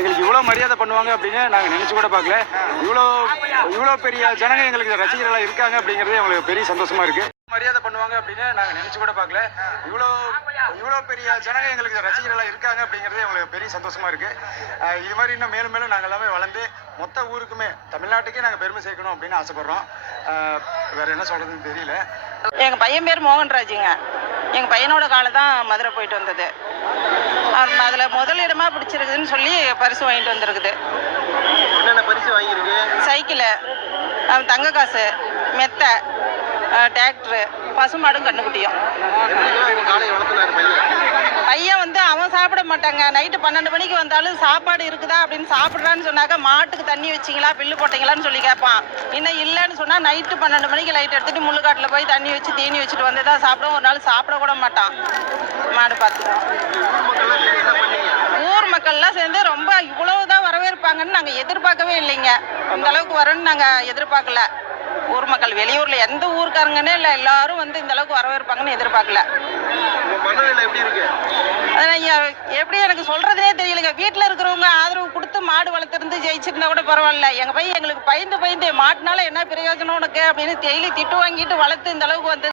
எங்களுக்கு இவ்வளோ மரியாதை பண்ணுவாங்க அப்படின்னு நாங்கள் நினச்சி கூட பார்க்கல. இவ்வளோ பெரிய ஜனங்க எங்களுக்கு ரசிகர்களாக இருக்காங்க அப்படிங்கிறது எங்களுக்கு பெரிய சந்தோஷமா இருக்கு. மரியாதை பண்ணுவாங்க அப்படின்னு நாங்கள் நினச்சி கூட பார்க்கல. இவ்வளோ பெரிய ஜனங்க எங்களுக்கு ரசிகர்களாக இருக்காங்க அப்படிங்கிறது எங்களுக்கு பெரிய சந்தோஷமா இருக்கு. இது மாதிரி இன்னும் மேலும் மேலும் நாங்கள் எல்லாமே வளர்ந்து மொத்த ஊருக்குமே தமிழ்நாட்டுக்கே நாங்கள் பெருமை சேர்க்கணும் அப்படின்னு ஆசைப்படுறோம். வேற என்ன சொல்றதுன்னு தெரியல. எங்கள் பையன் பேர் மோகன்ராஜுங்க. எங்கள் பையனோட காலை தான் மதுரை போயிட்டு வந்தது. அதில் முதலிடமா பிடிச்சிருக்குதுன்னு சொல்லி பரிசு வாங்கிட்டு வந்திருக்குது. என்னென்ன பரிசு வாங்கியிருக்கு? சைக்கிளு, தங்க காசு, மெத்தை, டிராக்டரு, பசுமாடும் கண்ணுக்குட்டியும். பையன் வந்து அவன் சாப்பிட மாட்டாங்க. நைட்டு 12 மணிக்கு வந்தாலும் சாப்பாடு இருக்குதா அப்படின்னு சாப்பிட்றான்னு சொன்னாக்க மாட்டுக்கு தண்ணி வச்சிங்களா பில்லு போட்டிங்களான்னு சொல்லி கேட்பான். இன்னும் இல்லைன்னு சொன்னால் நைட்டு 12 மணிக்கு லைட் எடுத்துகிட்டு முள்ளுக்காட்டில் போய் தண்ணி வச்சு தீனி வச்சுட்டு வந்து தான் சாப்பிடும். ஒரு நாள் சாப்பிட கூட மாட்டான். மாடு பார்த்துக்குவோம். ஊர் மக்கள்லாம் சேர்ந்து ரொம்ப இவ்வளவுதான் வரவேற்பாங்கன்னு நாங்கள் எதிர்பார்க்கவே இல்லைங்க. இந்த அளவுக்கு வரும்னு நாங்கள் எதிர்பார்க்கல. ஊர் மக்கள் வெளியூரில் எந்த ஊருக்காரங்கன்னே இல்லை, எல்லாரும் வந்து இந்த அளவுக்கு வரவேற்பாங்கன்னு எதிர்பார்க்கல. எப்படி எனக்கு சொல்றதுனே தெரியலங்க. வீட்டில் இருக்கிறவங்க ஆதரவு கொடுத்து மாடு வளர்த்துருந்து ஜெயிச்சிருந்தா கூட பரவாயில்ல. எங்கள் பையன் எங்களுக்கு பயந்து மாட்டினால என்ன பிரயோஜனம் உனக்கு அப்படின்னு டெய்லி திட்டு வாங்கிட்டு வளர்த்து இந்த அளவுக்கு வந்து